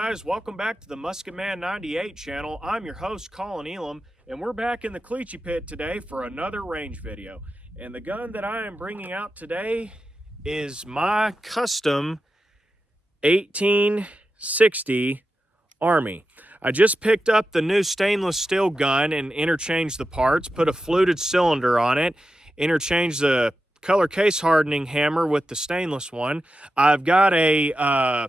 guys, welcome back to the Musket Man 98 channel. I'm your host Colin Elam, and we're back in the Cleachy Pit today for another range video. And the gun that I am bringing out today is my custom 1860 Army. I just picked up the new stainless steel gun and interchanged the parts, put a fluted cylinder on it, interchanged the color case hardening hammer with the stainless one. I've got a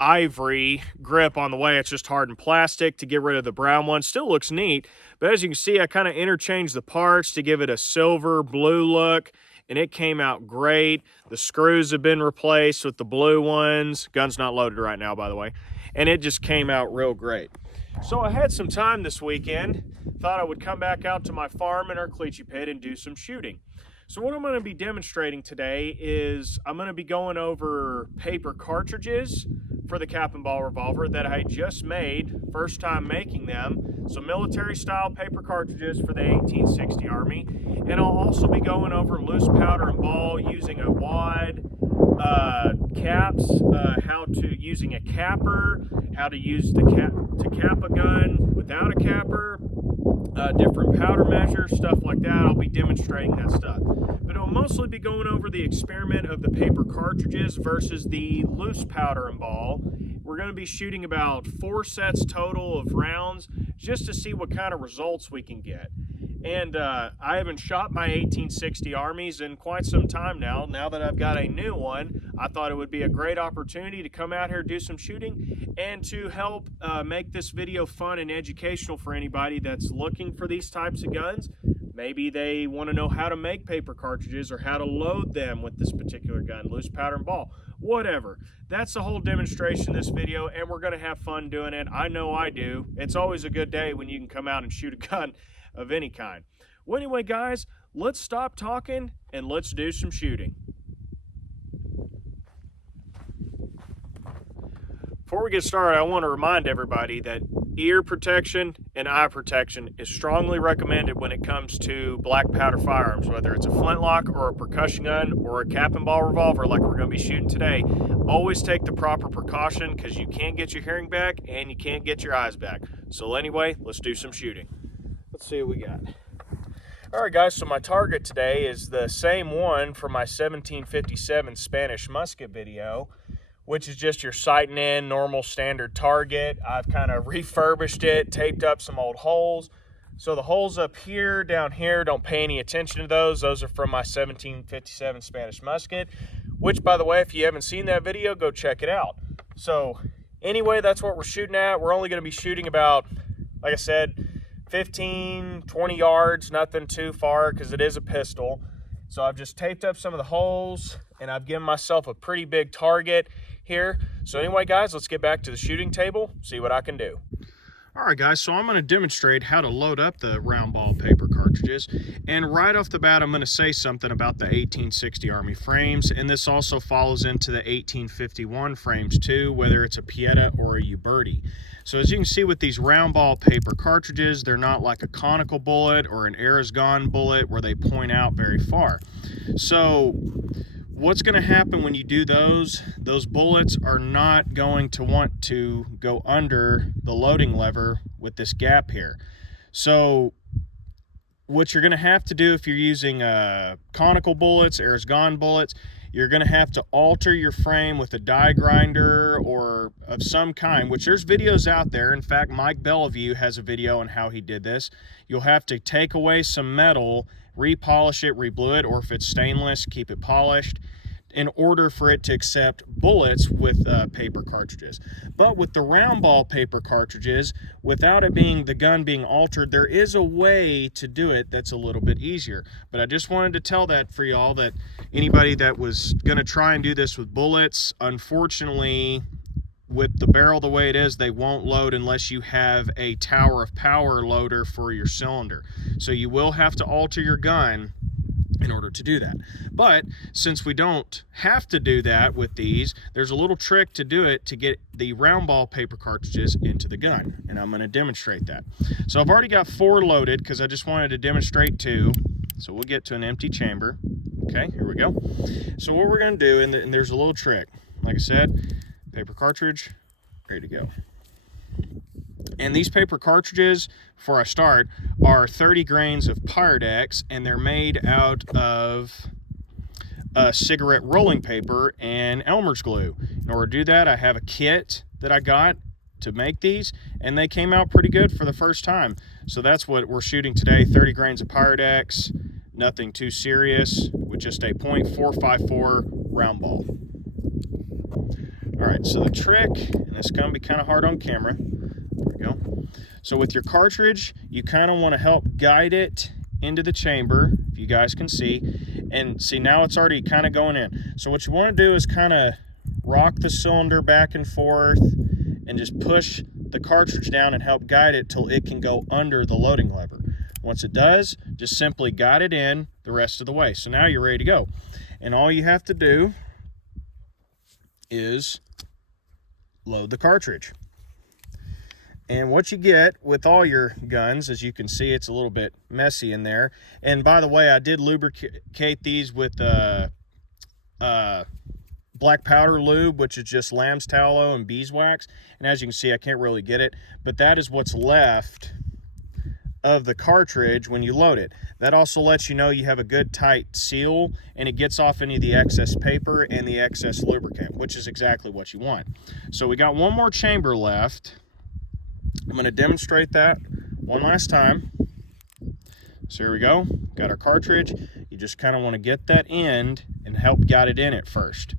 ivory grip on the way. It's just hardened plastic to get rid of the brown one. Still looks neat, but as you can see, I kind of interchanged the parts to give it a silver blue look, and it came out great. The screws have been replaced with the blue ones. Gun's not loaded right now, by the way, and it just came out real great. So I had some time this weekend, thought I would come back out to my farm in our Cleachy Pit and do some shooting. So what I'm going to be demonstrating today is I'm going to be going over paper cartridges for the cap and ball revolver that I just made, first time making them. So military style paper cartridges for the 1860 Army. And I'll also be going over loose powder and ball using a wad, caps, using a capper, how to use the cap to cap a gun without a capper, different powder measures, stuff like that. I'll be demonstrating that stuff. But I'll mostly be going over the experiment of the paper cartridges versus the loose powder and ball. We're going to be shooting about 4 sets total of rounds just to see what kind of results we can get. And I haven't shot my 1860 Armies in quite some time now. Now that I've got a new one, I thought it would be a great opportunity to come out here, do some shooting, and to help make this video fun and educational for anybody that's looking for these types of guns. Maybe they want to know how to make paper cartridges or how to load them with this particular gun, loose powder and ball, whatever. That's the whole demonstration of this video, and we're going to have fun doing it. I know I do. It's always a good day when you can come out and shoot a gun of any kind. Well, anyway, guys, let's stop talking and let's do some shooting. Before we get started, I want to remind everybody that ear protection and eye protection is strongly recommended when it comes to black powder firearms, whether it's a flintlock or a percussion gun or a cap and ball revolver like we're going to be shooting today. Always take the proper precaution because you can't get your hearing back and you can't get your eyes back. So anyway, let's do some shooting. Let's see what we got. All right, guys, so my target today is the same one from my 1757 Spanish musket video, which is just your sighting in, normal standard target. I've kind of refurbished it, taped up some old holes. So the holes up here, down here, don't pay any attention to those. Those are from my 1757 Spanish musket, which, by the way, if you haven't seen that video, go check it out. So anyway, that's what we're shooting at. We're only going to be shooting about, like I said, 15, 20 yards, nothing too far because it is a pistol. So I've just taped up some of the holes and I've given myself a pretty big target here. So anyway, guys, let's get back to the shooting table, see what I can do. All right, guys, so I'm going to demonstrate how to load up the round ball paper cartridges. And right off the bat, I'm going to say something about the 1860 Army frames. And this also follows into the 1851 frames too, whether it's a Pietta or a Uberti. So as you can see with these round ball paper cartridges, they're not like a conical bullet or an Arizgon bullet where they point out very far. So what's going to happen when you do those bullets are not going to want to go under the loading lever with this gap here. So what you're going to have to do if you're using conical bullets, Arizgon bullets, you're going to have to alter your frame with a die grinder or of some kind, which there's videos out there. In fact, Mike Bellevue has a video on how he did this. You'll have to take away some metal, repolish it, reblue it, or if it's stainless, keep it polished in order for it to accept bullets with paper cartridges. But with the round ball paper cartridges, without it being the gun being altered, there is a way to do it that's a little bit easier. But I just wanted to tell that for y'all, that anybody that was going to try and do this with bullets, unfortunately, with the barrel the way it is, they won't load unless you have a tower of power loader for your cylinder. So you will have to alter your gun in order to do that. But since we don't have to do that with these, there's a little trick to do it to get the round ball paper cartridges into the gun, and I'm going to demonstrate that. So I've already got 4 loaded because I just wanted to demonstrate 2. So we'll get to an empty chamber. Okay, here we go. So what we're going to do, and there's a little trick. Like I said, paper cartridge, Ready to go. And these paper cartridges, before I start, are 30 grains of Pyrex, and they're made out of cigarette rolling paper and Elmer's glue. In order to do that, I have a kit that I got to make these, and they came out pretty good for the first time. So that's what we're shooting today, 30 grains of Pyrex, nothing too serious, with just a .454 round ball. All right, so the trick, and it's gonna be kind of hard on camera, there we go. So with your cartridge, you kind of want to help guide it into the chamber, if you guys can see. And see, now it's already kind of going in. So what you want to do is kind of rock the cylinder back and forth and just push the cartridge down and help guide it till it can go under the loading lever. Once it does, just simply guide it in the rest of the way. So now you're ready to go. And all you have to do is load the cartridge. And what you get with all your guns, as you can see, it's a little bit messy in there. And by the way, I did lubricate these with black powder lube, which is just lamb's tallow and beeswax. And as you can see, I can't really get it, but that is what's left of the cartridge when you load it. That also lets you know you have a good tight seal, and it gets off any of the excess paper and the excess lubricant, which is exactly what you want. So we got one more chamber left. I'm going to demonstrate that one last time. So here we go. Got our cartridge. You just kind of want to get that end and help guide it in at first.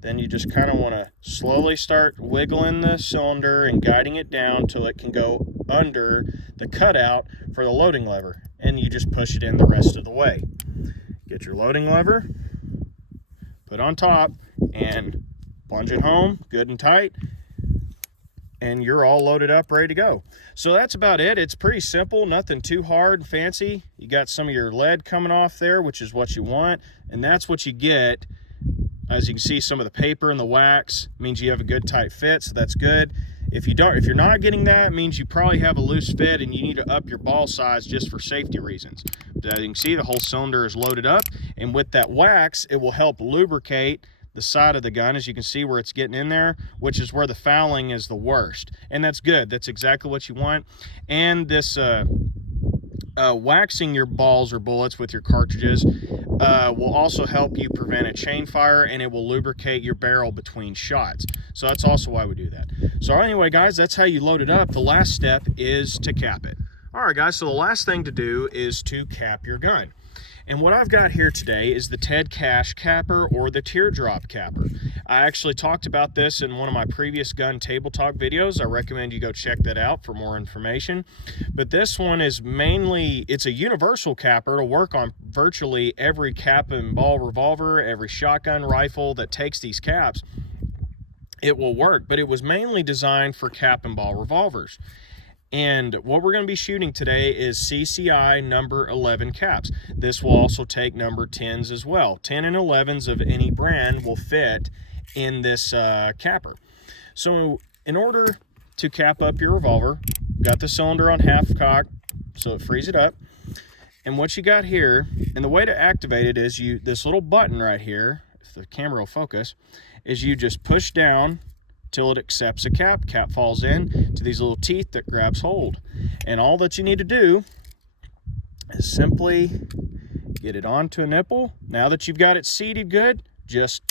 Then you just kind of want to slowly start wiggling the cylinder and guiding it down till it can go under the cutout for the loading lever. And you just push it in the rest of the way. Get your loading lever, put on top, and plunge it home good and tight. And you're all loaded up, ready to go. So that's about it. It's pretty simple, nothing too hard and fancy. You got some of your lead coming off there, which is what you want, and that's what you get. As you can see, some of the paper and the wax means you have a good tight fit, so that's good. If you're not getting that, it means you probably have a loose fit and you need to up your ball size just for safety reasons. But as you can see, the whole cylinder is loaded up, and with that wax, it will help lubricate the side of the gun, as you can see where it's getting in there, which is where the fouling is the worst. And that's good. That's exactly what you want. And this waxing your balls or bullets with your cartridges will also help you prevent a chain fire, and it will lubricate your barrel between shots. So that's also why we do that. So anyway, guys, that's how you load it up. The last step is to cap it. All right, guys, so the last thing to do is to cap your gun. And what I've got here today is the Ted Cash capper, or the teardrop capper. I actually talked about this in one of my previous gun table talk videos. I recommend you go check that out for more information. But this one is it's a universal capper to work on virtually every cap and ball revolver, every shotgun rifle that takes these caps. It will work, but it was mainly designed for cap and ball revolvers. And what we're going to be shooting today is CCI number 11 caps. This will also take number 10s as well. 10 and 11s of any brand will fit in this capper. So in order to cap up your revolver, got the cylinder on half cock so it frees it up. And what you got here, and the way to activate it is this little button right here, if the camera will focus, is you just push down till it accepts a cap. Cap falls in to these little teeth that grabs hold. And all that you need to do is simply get it onto a nipple. Now that you've got it seated good, just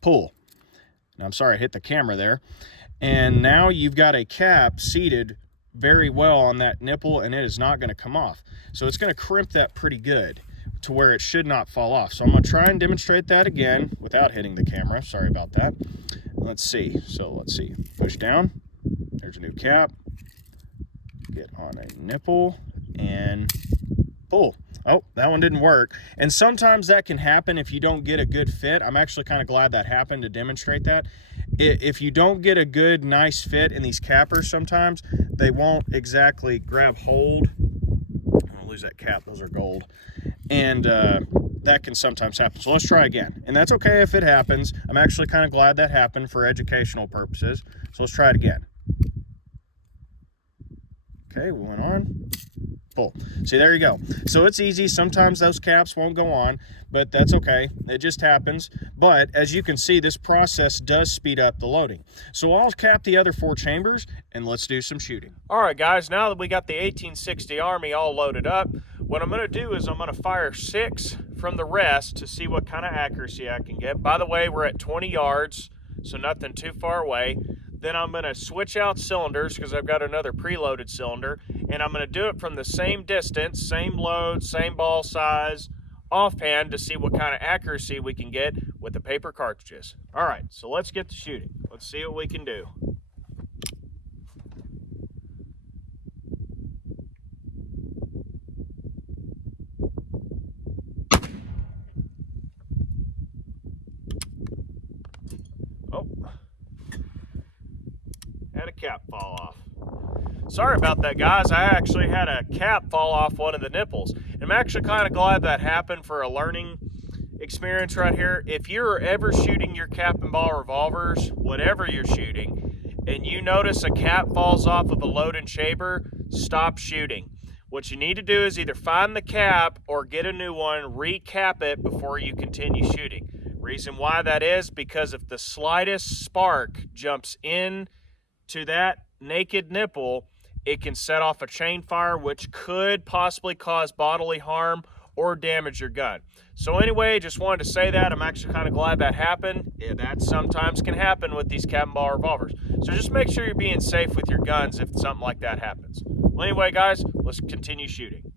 pull. And I'm sorry, I hit the camera there. And now you've got a cap seated very well on that nipple, and it is not going to come off. So it's going to crimp that pretty good to where it should not fall off. So I'm going to try and demonstrate that again without hitting the camera. Sorry about that. Let's see. So let's see. Push down. There's a new cap. Get on a nipple and pull. Oh, that one didn't work. And sometimes that can happen if you don't get a good fit. I'm actually kind of glad that happened to demonstrate that. If you don't get a good, nice fit in these cappers, sometimes they won't exactly grab hold. I'm gonna lose that cap. Those are gold. And that can sometimes happen. So let's try again. And that's okay if it happens. I'm actually kind of glad that happened for educational purposes. So let's try it again. Okay, we went on. pull. See, there you go. So it's easy. Sometimes those caps won't go on, but that's okay. It just happens. But as you can see, this process does speed up the loading. So I'll cap the other 4 chambers and let's do some shooting. All right, guys, now that we got the 1860 Army all loaded up, what I'm going to do is I'm going to fire 6 from the rest to see what kind of accuracy I can get. By the way, we're at 20 yards, so nothing too far away. Then I'm going to switch out cylinders because I've got another preloaded cylinder, and I'm going to do it from the same distance, same load, same ball size, offhand to see what kind of accuracy we can get with the paper cartridges. All right, so let's get to shooting. Let's see what we can do. Oh, had a cap fall off. Sorry about that, guys. I actually had a cap fall off one of the nipples. I'm actually kind of glad that happened for a learning experience right here. If you're ever shooting your cap and ball revolvers, whatever you're shooting, and you notice a cap falls off of a loaded chamber, stop shooting. What you need to do is either find the cap or get a new one, recap it before you continue shooting. Reason why that is because if the slightest spark jumps in to that naked nipple, it can set off a chain fire, which could possibly cause bodily harm or damage your gun. So anyway, just wanted to say that. I'm actually kind of glad that happened. Yeah, that sometimes can happen with these cap and ball revolvers. So just make sure you're being safe with your guns if something like that happens. Well, anyway, guys, let's continue shooting.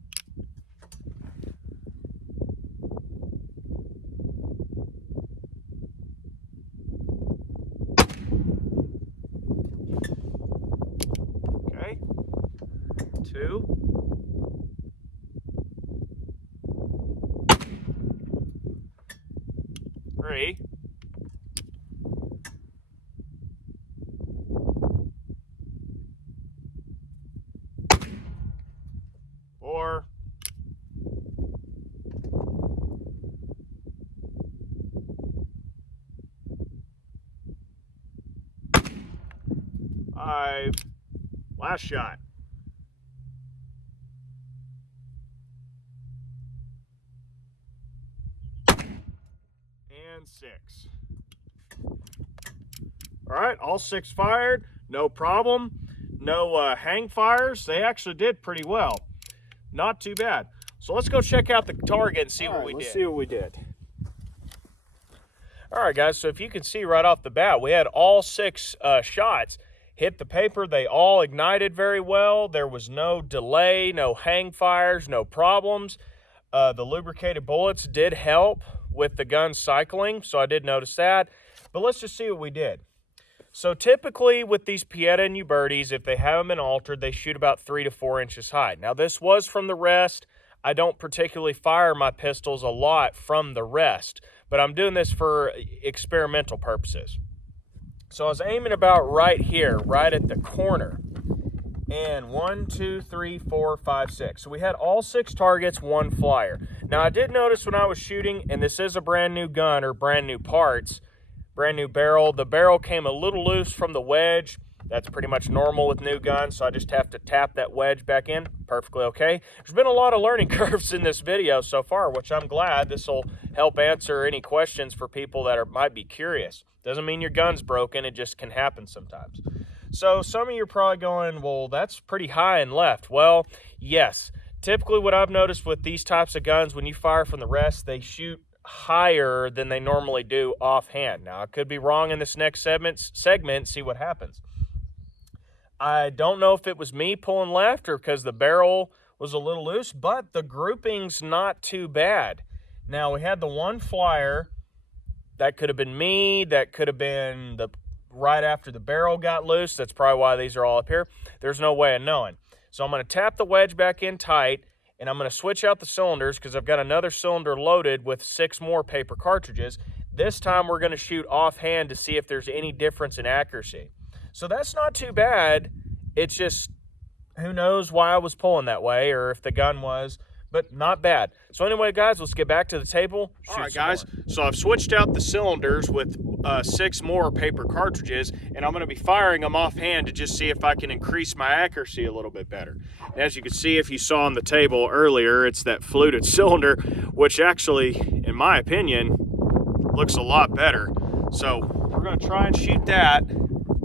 Okay. 2. 3. 4. 5. Last shot. And 6. All right, all 6 fired, no problem. No hang fires. They actually did pretty well. Not too bad. So let's go check out the target and see what we did. Let's see what we did. All right, guys, so if you can see right off the bat, we had all 6 shots hit the paper. They all ignited very well. There was no delay, no hang fires, no problems. The lubricated bullets did help with the gun cycling, so I did notice that. But let's just see what we did. So typically with these Pietta and Ubertis, if they haven't been altered, they shoot about 3 to 4 inches high. Now this was from the rest. I don't particularly fire my pistols a lot from the rest, but I'm doing this for experimental purposes. So I was aiming about right here, right at the corner. And 1, 2, 3, 4, 5, 6. So we had all 6 targets, 1 flyer. Now I did notice when I was shooting, and this is a brand new gun or brand new parts, brand new barrel. The barrel came a little loose from the wedge. That's pretty much normal with new guns, so I just have to tap that wedge back in. Perfectly okay. There's been a lot of learning curves in this video so far, which I'm glad. This will help answer any questions for people that might be curious. Doesn't mean your gun's broken. It just can happen sometimes. So some of you are probably going, well, that's pretty high and left. Well, yes. Typically what I've noticed with these types of guns, when you fire from the rest, they shoot higher than they normally do offhand. Now, I could be wrong in this next segment, see what happens. I don't know if it was me pulling left or because the barrel was a little loose, but the grouping's not too bad. Now, we had the 1 flyer. That could have been me. That could have been right after the barrel got loose. That's probably why these are all up here. There's no way of knowing. So I'm going to tap the wedge back in tight, and I'm going to switch out the cylinders because I've got another cylinder loaded with 6 more paper cartridges. This time we're going to shoot offhand to see if there's any difference in accuracy. So that's not too bad. It's just, who knows why I was pulling that way or if the gun was, but not bad. So anyway, guys, let's get back to the table. All right, guys. So I've switched out the cylinders with 6 more paper cartridges, and I'm going to be firing them offhand to just see if I can increase my accuracy a little bit better. And as you can see, if you saw on the table earlier, it's that fluted cylinder, which actually, in my opinion, looks a lot better. So we're going to try and shoot that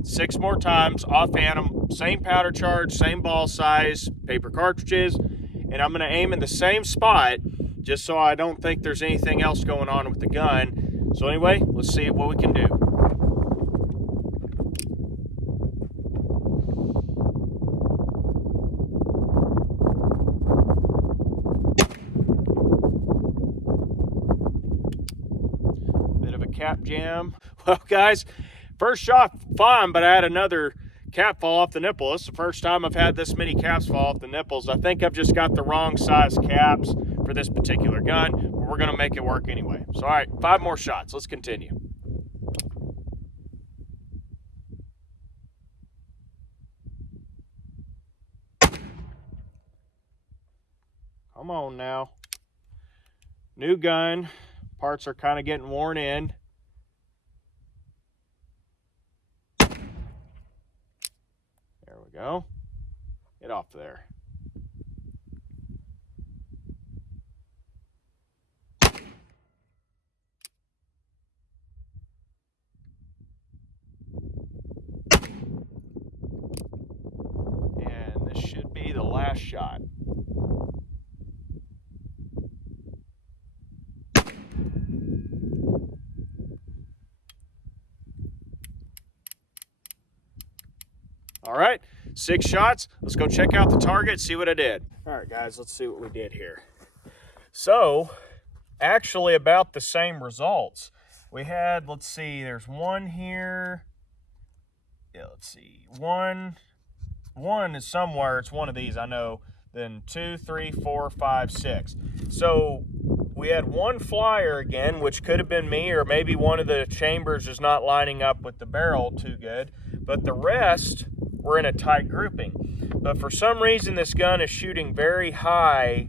6 more times offhand. Same powder charge, same ball size, paper cartridges, and I'm going to aim in the same spot just so I don't think there's anything else going on with the gun. So anyway, let's see what we can do. Bit of a cap jam. Well, guys, first shot fine, but I had another cap fall off the nipple. This is the first time I've had this many caps fall off the nipples. I think I've just got the wrong size caps for this particular gun, but we're gonna make it work anyway. So all right, 5 more shots. Let's continue. Come on now. New gun. Parts are kind of getting worn in. There we go. Get off there. And this should be the last shot. All right, 6 shots. Let's go check out the target, see what I did. All right, guys, let's see what we did here. So, actually about the same results. We had, let's see, there's one here. Yeah, let's see. One is somewhere. It's one of these, I know. Then 2, 3, 4, 5, 6. So we had one flyer again, which could have been me, or maybe one of the chambers is not lining up with the barrel too good. But the rest were in a tight grouping. But for some reason, this gun is shooting very high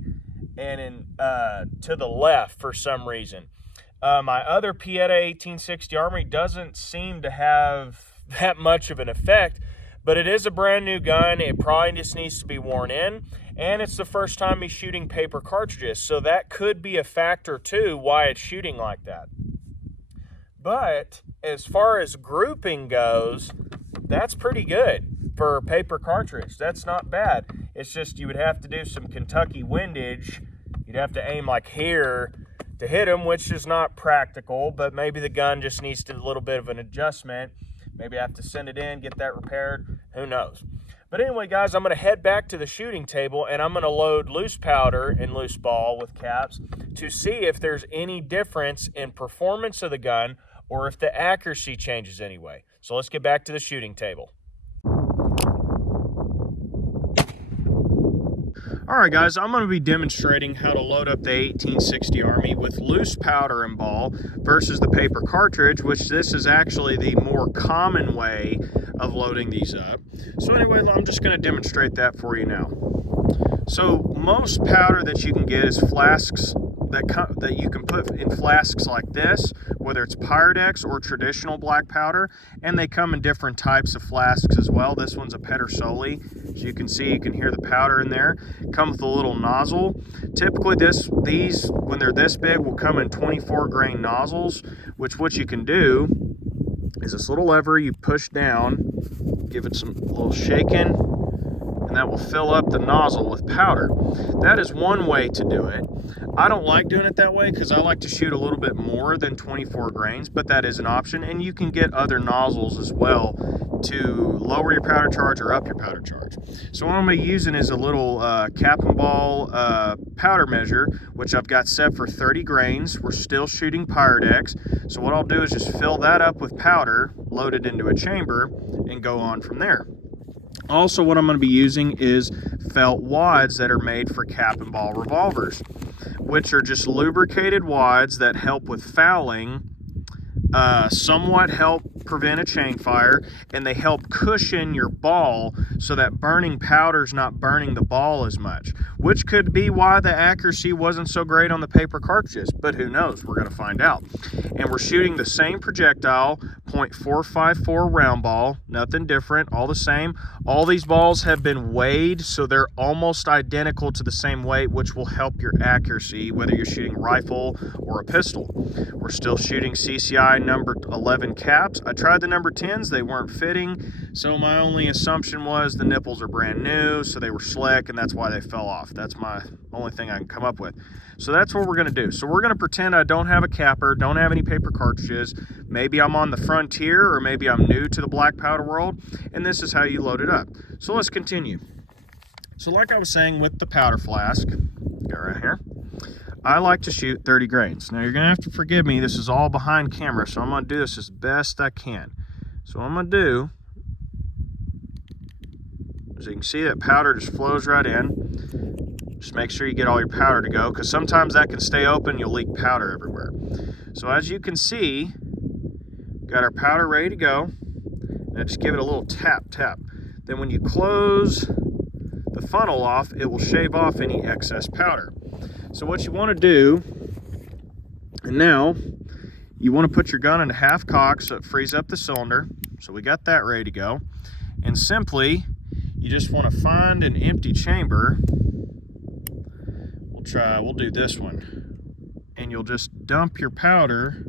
and to the left for some reason. My other Pietta 1860 Armory doesn't seem to have that much of an effect, but it is a brand new gun. It probably just needs to be worn in, and it's the first time he's shooting paper cartridges, so that could be a factor too why it's shooting like that. But as far as grouping goes, that's pretty good for a paper cartridge. That's not bad. It's just you would have to do some Kentucky windage. You'd have to aim like here to hit him, which is not practical, but maybe the gun just needs a little bit of an adjustment. Maybe I have to send it in, get that repaired. Who knows? But anyway, guys, I'm going to head back to the shooting table, and I'm going to load loose powder and loose ball with caps to see if there's any difference in performance of the gun or if the accuracy changes anyway. So let's get back to the shooting table. All right, guys, I'm going to be demonstrating how to load up the 1860 Army with loose powder and ball versus the paper cartridge, which this is actually the more common way of loading these up. So anyway, I'm just going to demonstrate that for you now. So most powder that you can get is flasks that you can put in flasks like this, whether it's Pyrex or traditional black powder, and they come in different types of flasks as well. This one's a Pedersoli. As you can see, you can hear the powder in there. Come with a little nozzle. Typically these, when they're this big, will come in 24 grain nozzles, which what you can do is this little lever you push down, give it some little shaking, and that will fill up the nozzle with powder. That is one way to do it. I don't like doing it that way because I like to shoot a little bit more than 24 grains, but that is an option, and you can get other nozzles as well to lower your powder charge or up your powder charge. So what I'm going to be using is a little cap and ball powder measure, which I've got set for 30 grains. We're still shooting Pyrex, so what I'll do is just fill that up with powder, load it into a chamber, and go on from there. Also, what I'm going to be using is felt wads that are made for cap and ball revolvers, which are just lubricated wads that help with fouling somewhat help prevent a chain fire, and they help cushion your ball so that burning powder's not burning the ball as much, which could be why the accuracy wasn't so great on the paper cartridges, but who knows, we're going to find out. And we're shooting the same projectile, .454 round ball, nothing different, all the same. All these balls have been weighed, so they're almost identical to the same weight, which will help your accuracy whether you're shooting rifle or a pistol. We're still shooting CCI number 11 caps. I tried the number 10s, they weren't fitting, so my only assumption was the nipples are brand new, so they were slick, and that's why they fell off. That's my only thing I can come up with. So that's what we're going to do. So we're going to pretend I don't have a capper, don't have any paper cartridges. Maybe I'm on the frontier, or maybe I'm new to the black powder world, and this is how you load it up. So let's continue. So like I was saying with the powder flask, go right here, I like to shoot 30 grains. Now you're going to have to forgive me, this is all behind camera, so I'm going to do this as best I can. So what I'm going to do, as you can see, that powder just flows right in. Just make sure you get all your powder to go, because sometimes that can stay open, you'll leak powder everywhere. So as you can see, got our powder ready to go. Now just give it a little tap. Then when you close the funnel off, it will shave off any excess powder. So what you want to do, and now you want to put your gun into half cock so it frees up the cylinder. So we got that ready to go. And simply, you just want to find an empty chamber. We'll do this one. And you'll just dump your powder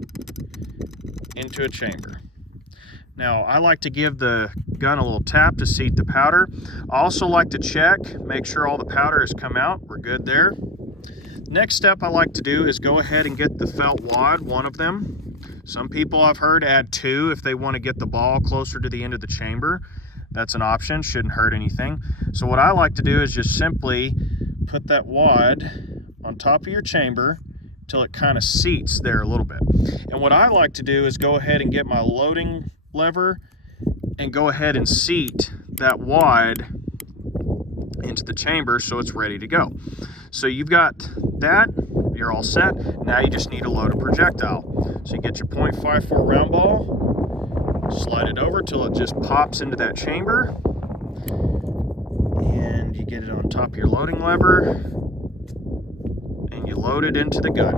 into a chamber. Now, I like to give the gun a little tap to seat the powder. I also like to check, make sure all the powder has come out. We're good there. Next step I like to do is go ahead and get the felt wad, one of them. Some people I've heard add 2 if they want to get the ball closer to the end of the chamber. That's an option, shouldn't hurt anything. So what I like to do is just simply put that wad on top of your chamber till it kind of seats there a little bit. And what I like to do is go ahead and get my loading lever and go ahead and seat that wad into the chamber so it's ready to go. So you've got that, you're all set. Now you just need to load a projectile. So you get your .54 round ball, slide it over till it just pops into that chamber, and you get it on top of your loading lever, and you load it into the gun.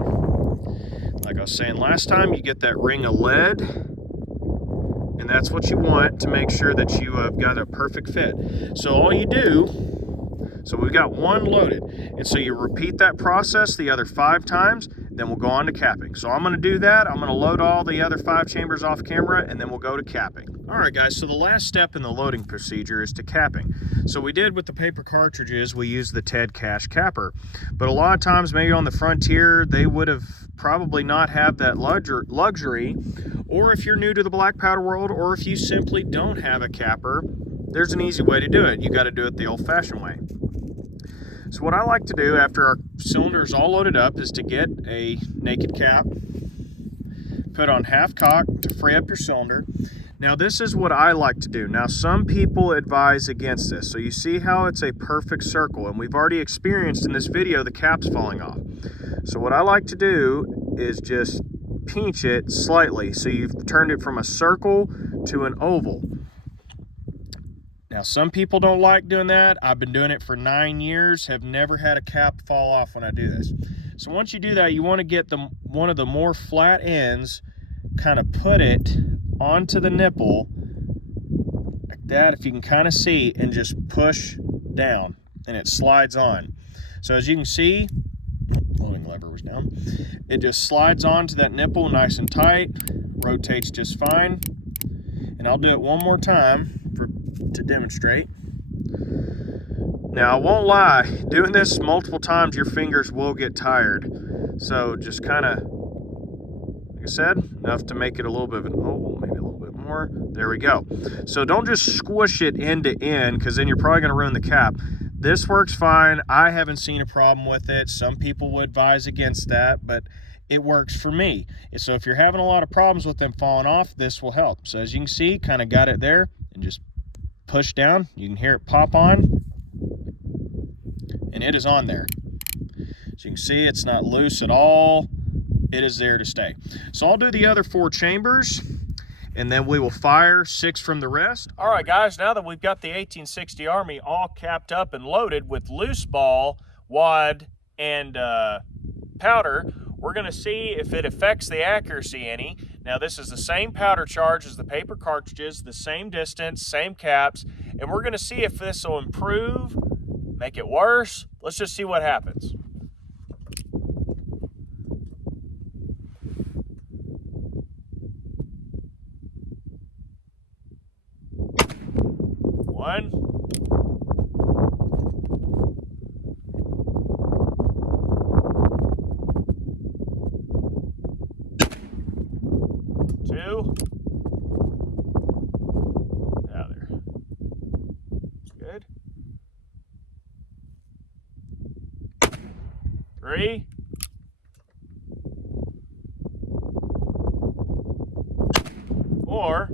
Like I was saying last time, you get that ring of lead, and that's what you want to make sure that you have got a perfect fit. So all you do, so we've got one loaded, and so you repeat that process the other 5 times, then we'll go on to capping. So I'm going to do that. I'm going to load all the other 5 chambers off camera, and then we'll go to capping. All right, guys, so the last step in the loading procedure is to capping. So we did with the paper cartridges, we used the Ted Cash capper, but a lot of times maybe on the frontier, they would have probably not have that luxury, or if you're new to the black powder world, or if you simply don't have a capper, there's an easy way to do it. You got to do it the old-fashioned way. So what I like to do after our cylinder is all loaded up is to get a naked cap, put on half cock to free up your cylinder. Now this is what I like to do. Now some people advise against this. So you see how it's a perfect circle, and we've already experienced in this video the caps falling off. So what I like to do is just pinch it slightly so you've turned it from a circle to an oval. Now, some people don't like doing that. I've been doing it for 9 years, have never had a cap fall off when I do this. So once you do that, you want to get one of the more flat ends, kind of put it onto the nipple, like that, if you can kind of see, and just push down, and it slides on. So as you can see, loading lever was down, it just slides onto that nipple nice and tight, rotates just fine. And I'll do it one more time to demonstrate. Now, I won't lie, doing this multiple times, your fingers will get tired. So just kind of, like I said, enough to make it a little bit of an oval, maybe a little bit more. There we go. So don't just squish it end to end, because then you're probably going to ruin the cap. This works fine. I haven't seen a problem with it. Some people would advise against that, but it works for me. So if you're having a lot of problems with them falling off, this will help. So as you can see, kind of got it there, and just push down. You can hear it pop on, and it is on there. So you can see it's not loose at all. it is there to stay. So I'll do the other 4 chambers, and then we will fire 6 from the rest. All right, guys, now that we've got the 1860 Army all capped up and loaded with loose ball, wad, and powder, we're going to see if it affects the accuracy any. Now, this is the same powder charge as the paper cartridges, the same distance, same caps, and we're going to see if this will improve, make it worse. Let's just see what happens. One. Two. Now there. Good. 3. 4.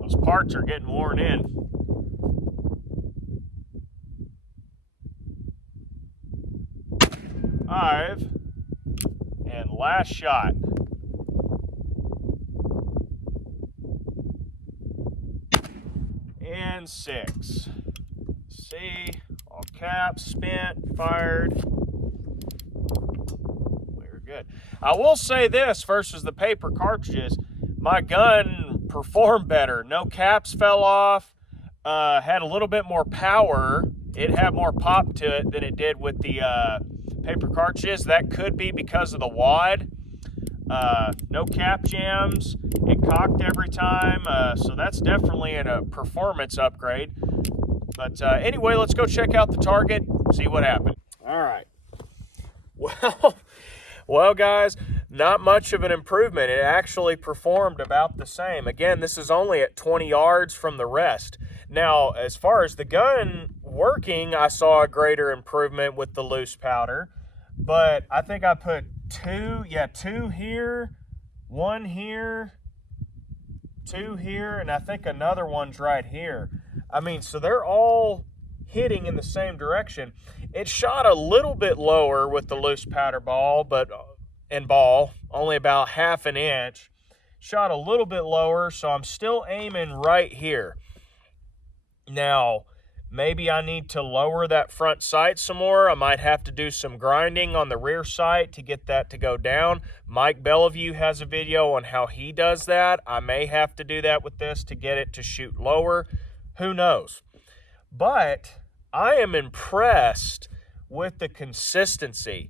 Those parts are getting worn in. 5. And last shot. And 6. See, all caps, spent, fired. We're good. I will say this versus the paper cartridges, my gun performed better. No caps fell off, had a little bit more power. It had more pop to it than it did with the paper cartridges. That could be because of the wad. No cap jams. It cocked every time, so that's definitely a performance upgrade. But anyway, let's go check out the target, see what happened. All right. Well, guys, not much of an improvement. It actually performed about the same. Again, this is only at 20 yards from the rest. Now, as far as the gun working, I saw a greater improvement with the loose powder. But I think I put 2 here, 1 here, 2 here, and I think another one's right here. I mean, so they're all hitting in the same direction. It shot a little bit lower with the loose powder ball, only about 1/2 inch. Shot a little bit lower, so I'm still aiming right here. Now, maybe I need to lower that front sight some more. I might have to do some grinding on the rear sight to get that to go down. Mike Bellevue has a video on how he does that. I may have to do that with this to get it to shoot lower. Who knows? But I am impressed with the consistency.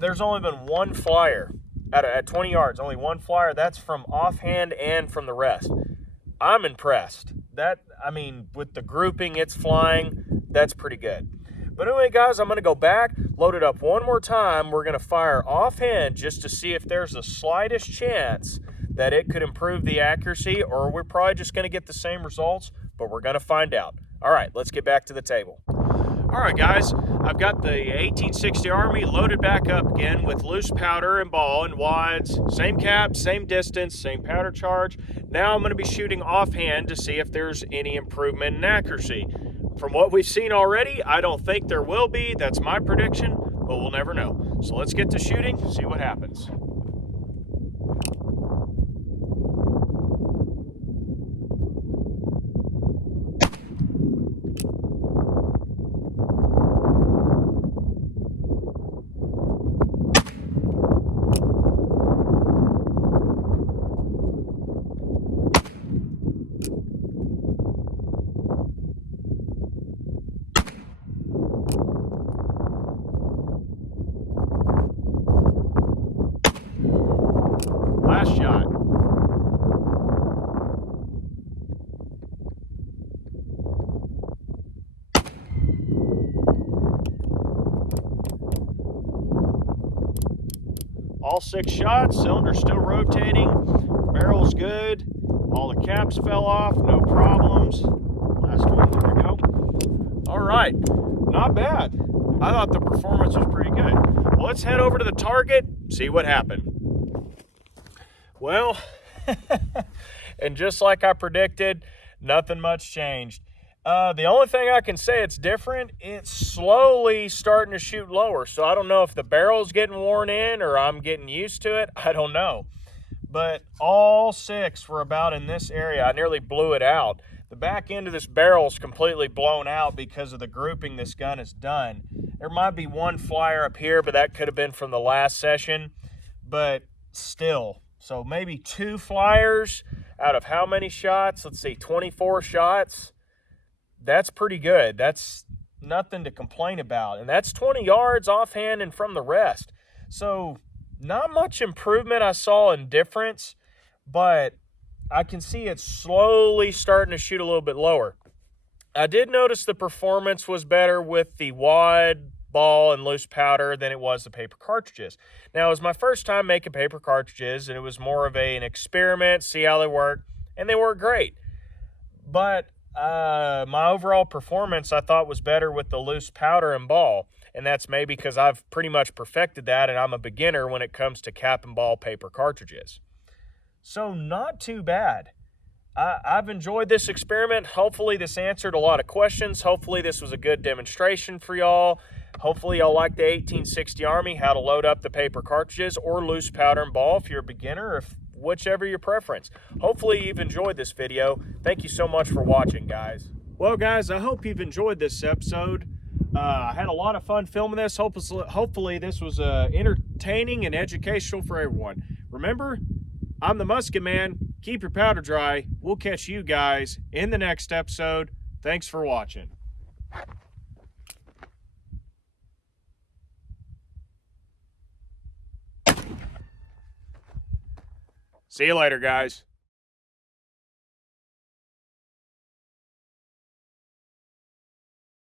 There's only been one flyer at 20 yards, only one flyer. That's from Offhand and from the rest. I'm impressed. With the grouping it's flying, that's pretty good. But anyway, guys, I'm going to go back, load it up one more time. We're going to fire Offhand just to see if there's the slightest chance that it could improve the accuracy, or we're probably just going to get the same results, but we're going to find out. All right, let's get back to the table. All right, guys, I've got the 1860 Army loaded back up again with loose powder and ball and wads. Same cap, same distance, same powder charge. Now I'm going to be shooting offhand to see if there's any improvement in accuracy. From what we've seen already, I don't think there will be. That's my prediction, but we'll never know. So let's get to shooting, see what happens. Last shot. All 6 shots, cylinder's still rotating, barrel's good, all the caps fell off, no problems. Last one, there we go. All right, not bad. I thought the performance was pretty good. Well, let's head over to the target, see what happened. Well, and just like I predicted, nothing much changed. The only thing I can say it's different, it's slowly starting to shoot lower. So I don't know if the barrel's getting worn in or I'm getting used to it. I don't know. But all 6 were about in this area. I nearly blew it out. The back end of this barrel is completely blown out because of the grouping this gun has done. There might be one flyer up here, but that could have been from the last session. But still, so maybe 2 flyers out of how many shots? Let's see, 24 shots. That's pretty good. That's nothing to complain about. And that's 20 yards offhand and from the rest. So not much improvement I saw in difference, but I can see it's slowly starting to shoot a little bit lower. I did notice the performance was better with the wad, ball, and loose powder than it was the paper cartridges. Now, it was my first time making paper cartridges, and it was more of an experiment, see how they work, and they work great. But my overall performance I thought was better with the loose powder and ball, and that's maybe because I've pretty much perfected that and I'm a beginner when it comes to cap and ball paper cartridges. So not too bad. I've enjoyed this experiment. Hopefully this answered a lot of questions. Hopefully this was a good demonstration for y'all. Hopefully y'all like the 1860 Army, how to load up the paper cartridges or loose powder and ball if you're a beginner, or whichever your preference. Hopefully you've enjoyed this video. Thank you so much for watching, guys. Well, guys, I hope you've enjoyed this episode. I had a lot of fun filming this. Hopefully this was entertaining and educational for everyone. Remember, I'm the Musket Man. Keep your powder dry. We'll catch you guys in the next episode. Thanks for watching. See you later, guys.